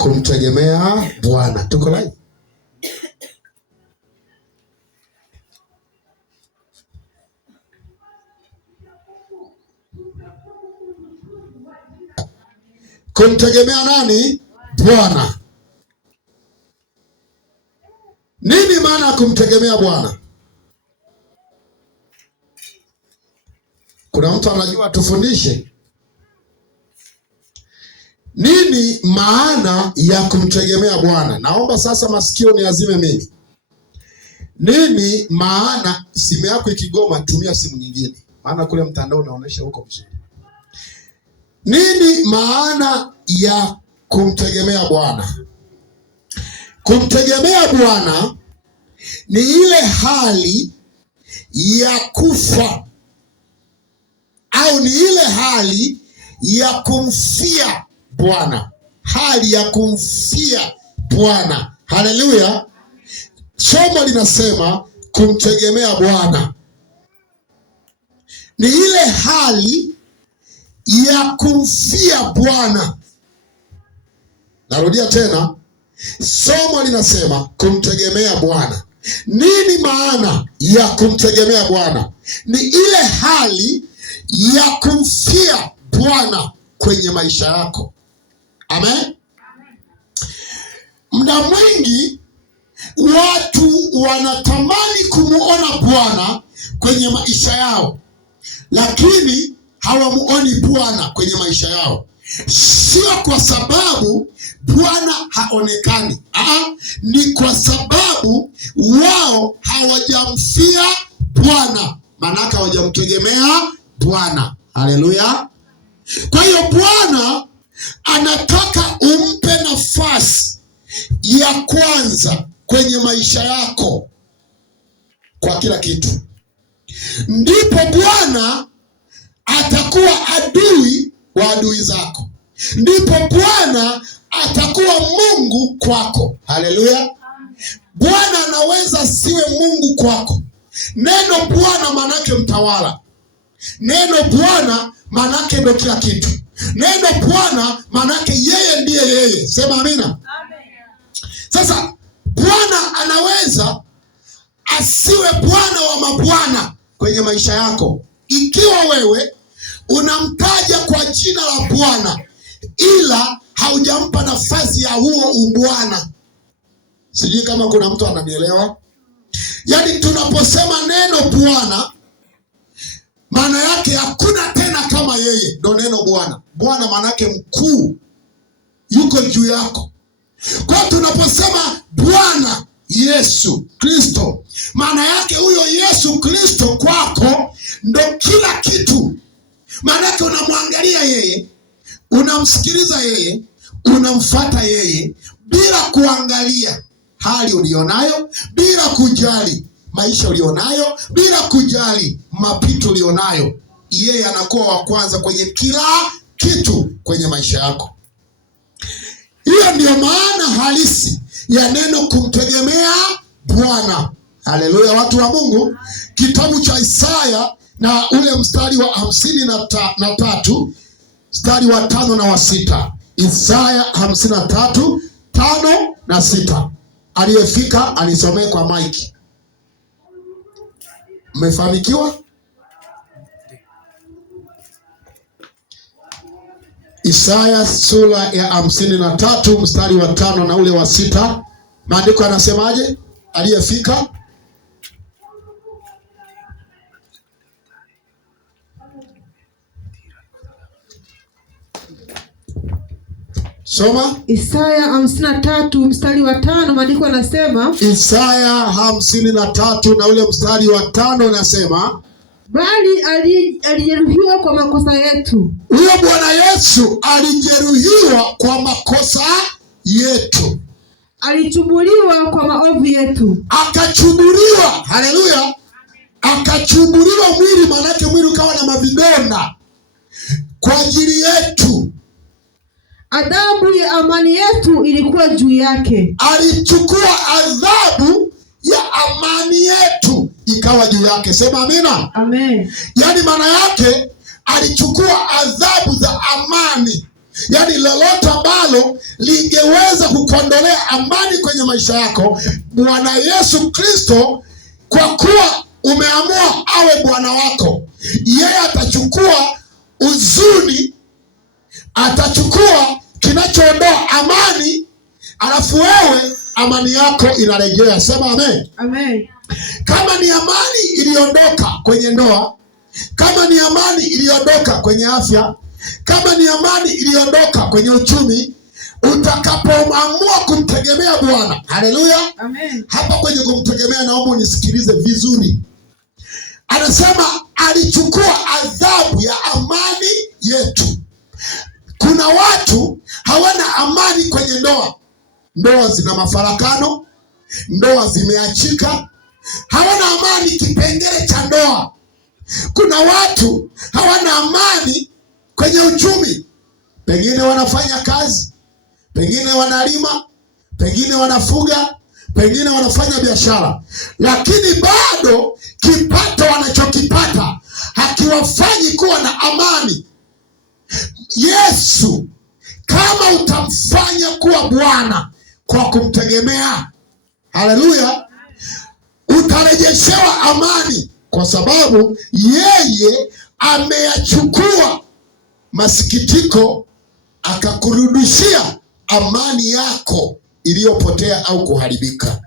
kumtegemea Bwana. Tuko live? Kumtegemea nani? Bwana. Nini maana ya kumtegemea Bwana? Kuna mtu anajua tufundishe? Nini maana ya kumtegemea Bwana? Naomba sasa masikio ni azime mimi. Nini maana, simu yako ikigoma tumia simu nyingine, maana kule mtandao unaonyesha huko vizuri. Nini maana ya kumtegemea Bwana? Kumtegemea Bwana ni ile hali ya kufa au ni ile hali ya kumfia Bwana. Hali ya kumfia Bwana. Haleluya. Somo linasema kumtegemea Bwana ni ile hali ya kumfia Bwana. Narudia tena. Somo linasema kumtegemea Bwana. Nini maana ya kumtegemea Bwana? Ni ile hali ya kumfia Bwana kwenye maisha yako. Amen. Muda mwingi watu wanatamani kumuona Bwana kwenye maisha yao, lakini hawamuoni Bwana kwenye maisha yao. Sio kwa sababu Bwana haonekani. Ni kwa sababu wao hawajamfia Bwana, maanake hawajamtegemea Bwana. Haleluya. Kwa hiyo Bwana anataka umpe nafasi ya kwanza kwenye maisha yako kwa kila kitu. Ndipo Bwana atakuwa adui wa adui zako. Ndipo Bwana atakuwa Mungu kwako. Haleluya. Bwana anaweza siwe Mungu kwako. Neno Bwana manake mtawala. Neno Bwana manake ndo kila kitu. Neno Bwana manake yeye ndiye yeye. Sema amina. Amen. Sasa Bwana anaweza asiwe Bwana wa mabwana kwenye maisha yako ikiwa wewe unamtaja kwa jina la Bwana ila haujampa nafasi ya huo ubwana. Sijui kama kuna mtu ananielewa. Yaani tunaposema neno Bwana, maana yake hakuna tena kama yeye. Ndio neno Bwana. Bwana maana yake mkuu, yuko juu yako. Kwa tunaposema Bwana Yesu Kristo, maana yake huyo Yesu Kristo kwako ndo kila kitu. Maana yake unamwangalia yeye, unamsikiliza yeye, unamfuata yeye bila kuangalia hali ulionayo, bila kujali maisha ulionayo, bila kujali mapito ulionayo. Yeye anakuwa wa kwanza kwenye kila kitu kwenye maisha yako. Hiyo ndiyo maana halisi ya neno kumtegemea Bwana. Haleluya, watu wa Mungu. Kitabu cha Isaya na ule mstari wa 53 mstari wa 5 na wa 6. Isaya 53 5 na 6. Aliyefika alisomee kwa maiki. Mmefanikiwa? Isaya sura ya 53 mstari wa 5 na ule wa 6. Maandiko yanasemaje? Aliyefika soma. Isaya 53 mstari wa 5, maandiko yanasema. Isaya 53 na ule mstari wa 5 unasema, bali alijeruhiwa kwa makosa yetu. Huyo Bwana Yesu alijeruhiwa kwa makosa yetu. Alichubuliwa kwa maovu yetu. Akachubuliwa. Haleluya. Akachubuliwa mwili, manake mwili ukawa na mavidonda kwa ajili yetu. Adhabu ya amani yetu ilikuwa juu yake. Alichukua adhabu ya amani yetu ikawa juu yake. Sema amina. Amen. Yaani maana yake alichukua adhabu za amani yaani lolote ambalo lingeweza kukuondolea amani kwenye maisha yako, Bwana Yesu Kristo, kwa kuwa umeamua awe Bwana wako, yeye atachukua huzuni, atachukua kinachoondoa amani, alafu wewe amani yako inarejea. Sema amen. Amen. Kama ni amani iliondoka kwenye ndoa, kama ni amani iliondoka kwenye afya, kama ni amani iliondoka kwenye uchumi, utakapoamua kumtegemea Bwana, haleluya, amen. Hapa kwenye kumtegemea, naomba unisikilize vizuri. Anasema alichukua adhabu ya amani yetu. Kuna watu hawana amani kwenye ndoa. Ndoa zina mafarakano, ndoa zimeachika, hawana amani kipengele cha ndoa. Kuna watu hawana amani kwenye uchumi, pengine wanafanya kazi, pengine wanalima, pengine wanafuga, pengine wanafanya biashara, lakini bado kipato wanachokipata hakiwafanyi kuwa na amani. Yesu, kama utamfanya kuwa Bwana kwa kumtegemea, haleluya, utarejeshewa amani, kwa sababu yeye ameyachukua masikitiko akakurudishia amani yako iliyopotea au kuharibika.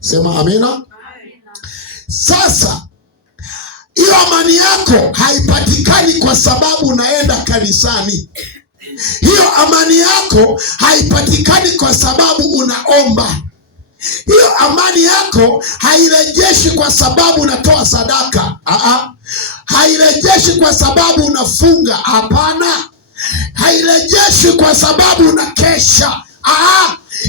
Sema amina. Sasa hiyo amani yako haipatikani kwa sababu unaenda kanisani. Hiyo amani yako haipatikani kwa sababu unaomba. Hiyo amani yako hairejeshi kwa sababu unatoa sadaka. Hairejeshi kwa sababu unafunga. Hapana. Hairejeshi kwa sababu unakesha.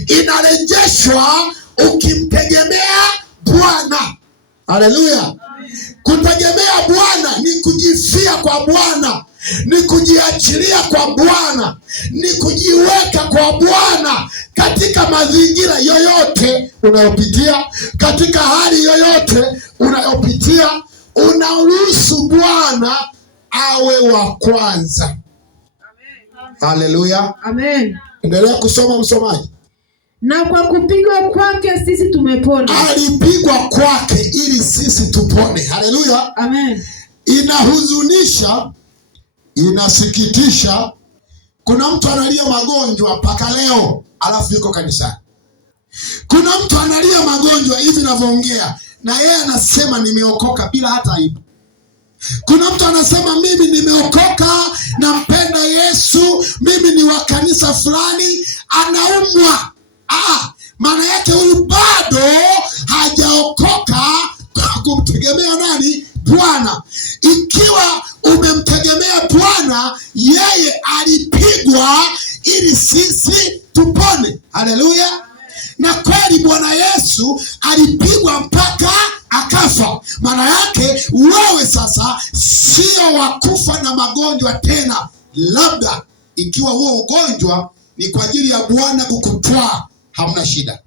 Inarejeshwa ukimtegemea Bwana. Haleluya. Kutegemea Bwana ni kujifia kwa Bwana, ni kujiachilia kwa Bwana, ni kujiweka kwa Bwana katika mazingira yoyote unayopitia, katika hali yoyote unayopitia, unaruhusu Bwana awe wa kwanza. Haleluya. Amen. Endelea kusoma msomaji. Na kwa kupigwa kwake sisi tumepona. Alipigwa kwake ili sisi tupone. Haleluya. Amen. Inahuzunisha, inasikitisha. Kuna mtu analia magonjwa mpaka leo alafu yuko kanisani. Kuna mtu analia magonjwa hivi ninavyoongea na yeye anasema nimeokoka bila hata aibu. Kuna mtu anasema mimi nimeokoka, nampenda Yesu, mimi ni wa kanisa fulani, anaumwa. Maana yake huyu bado hajaokoka kwa kumtegemea nani? Bwana. Ikiwa umemtegemea Bwana, yeye alipigwa ili sisi tupone. Haleluya. Na kweli Bwana Yesu alipigwa mpaka akafa. Maana yake wewe sasa sio wa kufa na magonjwa tena. Labda ikiwa huo ugonjwa ni kwa ajili ya Bwana kukutwaa, hamna shida.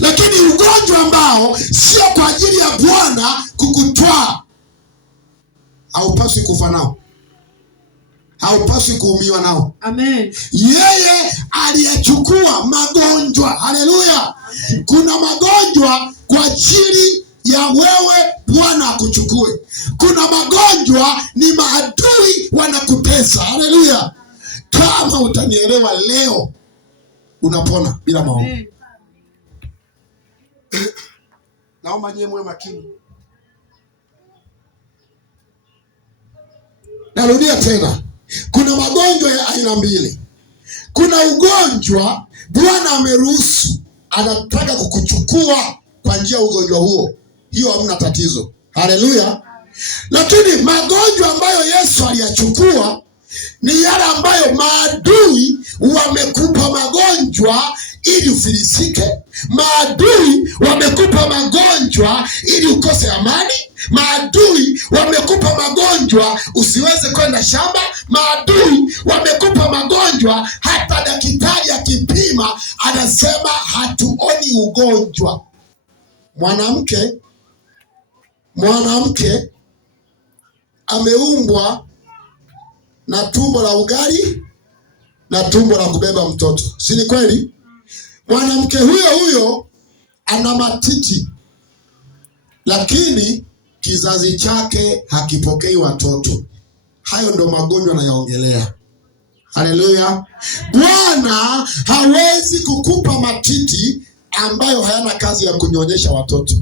Lakini ugonjwa ambao sio kwa ajili ya Bwana kukutwaa, haupaswi kufa nao, haupaswi kuumiwa nao. Amen. Yeye aliyachukua magonjwa. Haleluya. Kuna magonjwa kwa ajili ya wewe Bwana akuchukue. Kuna magonjwa ni maadui wanakutesa. Haleluya. Kama utanielewa leo, unapona bila maombi. Naomba nyie mwe makini. Narudia tena. Kuna magonjwa ya aina mbili. Kuna ugonjwa Bwana ameruhusu, anataka kukuchukua kwa njia ya ugonjwa huo. Hiyo hamna tatizo. Haleluya. Lakini magonjwa ambayo Yesu aliyachukua ni yale ambayo maadui wamekupa magonjwa ili ufilisike. Maadui wamekupa magonjwa ili ukose amani. Maadui wamekupa magonjwa usiweze kwenda shamba. Maadui wamekupa magonjwa hata daktari akipima anasema hatuoni ugonjwa. Mwanamke ameumbwa na tumbo la ugali na tumbo la kubeba mtoto. Si ni kweli? Mwanamke huyo huyo ana matiti, lakini kizazi chake hakipokei watoto. Hayo ndo magonjwa anayaongelea. Haleluya! Bwana hawezi kukupa matiti ambayo hayana kazi ya kunyonyesha watoto.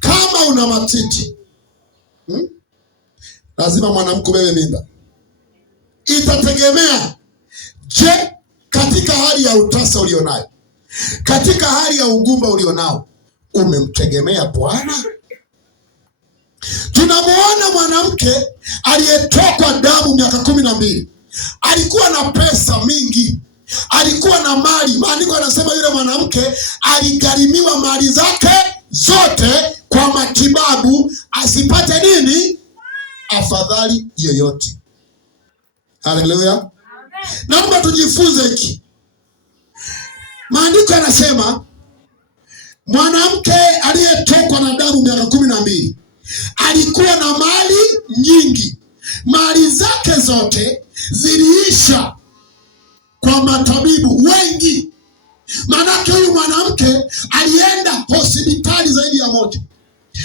Kama una matiti lazima mwanamke ubebe mimba. Itategemea, je, katika hali ya utasa ulionayo, katika hali ya ugumba ulionao, umemtegemea Bwana? Tunamuona mwanamke aliyetokwa damu miaka 12. Alikuwa na pesa mingi, alikuwa na mali. Maandiko yanasema yule mwanamke aligharimiwa mali zake zote kwa matibabu, asipate nini? Afadhali yoyote. Haleluya! Naomba tujifunze hiki. Maandiko yanasema mwanamke aliyetokwa na damu miaka 12 alikuwa na mali nyingi. Mali zake zote ziliisha kwa matabibu wengi. Maanake huyu mwanamke alienda hospitali zaidi ya moja.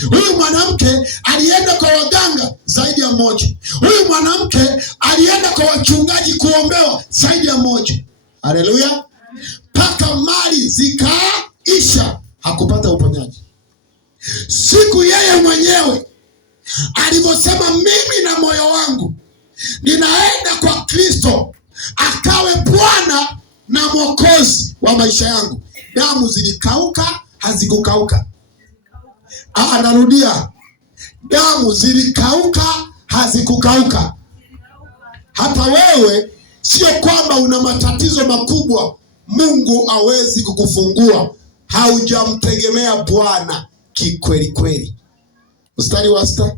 Huyu mwanamke alienda kwa waganga zaidi ya moja. Huyu mwanamke alienda kwa wachungaji kuombewa zaidi ya moja. Haleluya! Mpaka mali zikaisha, hakupata uponyaji. Siku yeye mwenyewe alivyosema, mimi na moyo wangu ninaenda kwa Kristo akawe Bwana na Mwokozi wa maisha yangu, damu zilikauka, hazikukauka. Anarudia, damu zilikauka, hazikukauka. Hata wewe, sio kwamba una matatizo makubwa Mungu hawezi kukufungua, haujamtegemea Bwana kikweli kweli. Mstari wa 6.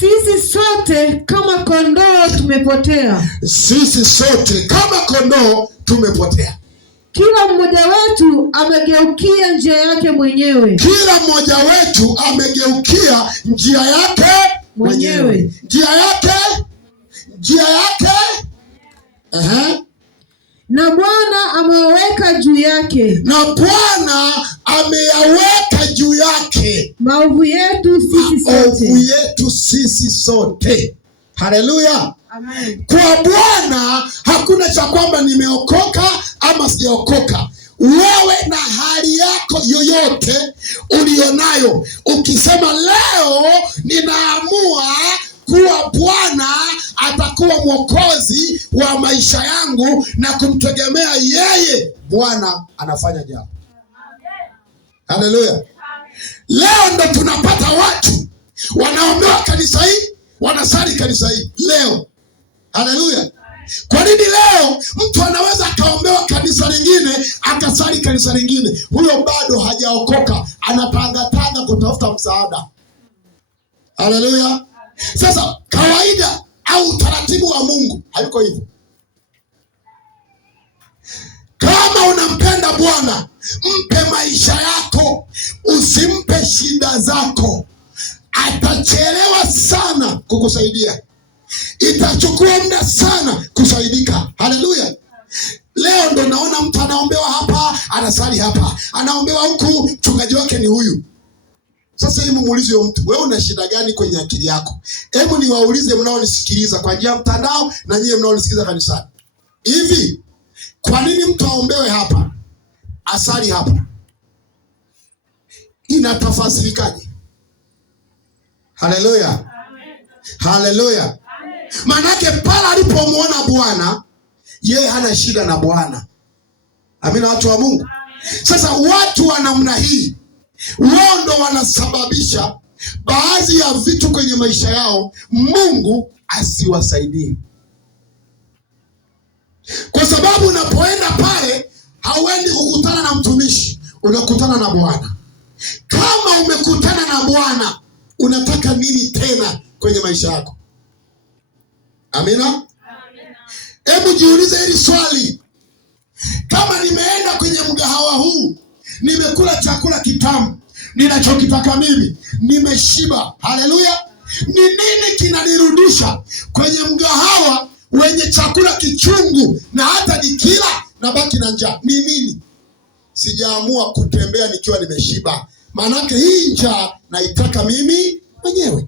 Sisi sote kama kondoo tumepotea. Sisi sote kama kondoo tumepotea. Kila mmoja wetu amegeukia njia yake mwenyewe. Kila mmoja wetu amegeukia njia yake mwenyewe. Njia yake. Na Bwana ameweka juu yake. Na Bwana ameyaweka juu yake maovu yetu sisi sote. Haleluya. Amen. Kwa Bwana hakuna cha kwamba nimeokoka ama sijaokoka. Wewe na hali yako yoyote ulionayo, ukisema leo ninaamua kuwa Bwana atakuwa mwokozi wa maisha yangu na kumtegemea yeye, Bwana anafanya jambo. Haleluya. Leo ndo tunapata watu wanaombewa kanisa hii, wanasali kanisa hii leo. Haleluya. Kwa nini leo mtu anaweza akaombewa kanisa lingine akasali kanisa lingine? Huyo bado hajaokoka, anatangatanga kutafuta msaada. Haleluya. Sasa kawaida au utaratibu wa Mungu hayuko hivyo. Kama unampenda Bwana, mpe maisha yako, usimpe shida zako. Atachelewa sana kukusaidia, itachukua muda sana kusaidika. Haleluya. Leo ndo naona mtu anaombewa hapa, anasali hapa, anaombewa huku, mchungaji wake ni huyu. Sasa hebu muulize huyo mtu, wewe una shida gani kwenye akili yako? Hebu niwaulize mnaonisikiliza kwa njia ya mtandao na nyie mnaonisikiliza kanisani. Hivi kwa nini mtu aombewe hapa, asali hapa? Inatafasirikaje? Haleluya. Haleluya. Manake pale alipomuona Bwana, yeye hana shida na Bwana. Amina, watu wa Mungu. Sasa watu wa namna hii wao ndo wanasababisha baadhi ya vitu kwenye maisha yao Mungu asiwasaidie. Kwa sababu unapoenda pale hauendi kukutana na mtumishi, unakutana na Bwana. Kama umekutana na Bwana, unataka nini tena kwenye maisha yako? Amina. Hebu jiulize hili swali. Kama nimeenda kwenye mgahawa huu, nimekula chakula kitamu ninachokitaka mimi, nimeshiba. Haleluya. Ni nini kinanirudisha kwenye mgahawa wenye chakula kichungu, na hata nikila nabaki na njaa. Ni nini? Sijaamua kutembea nikiwa nimeshiba, maanake hii njaa naitaka mimi mwenyewe.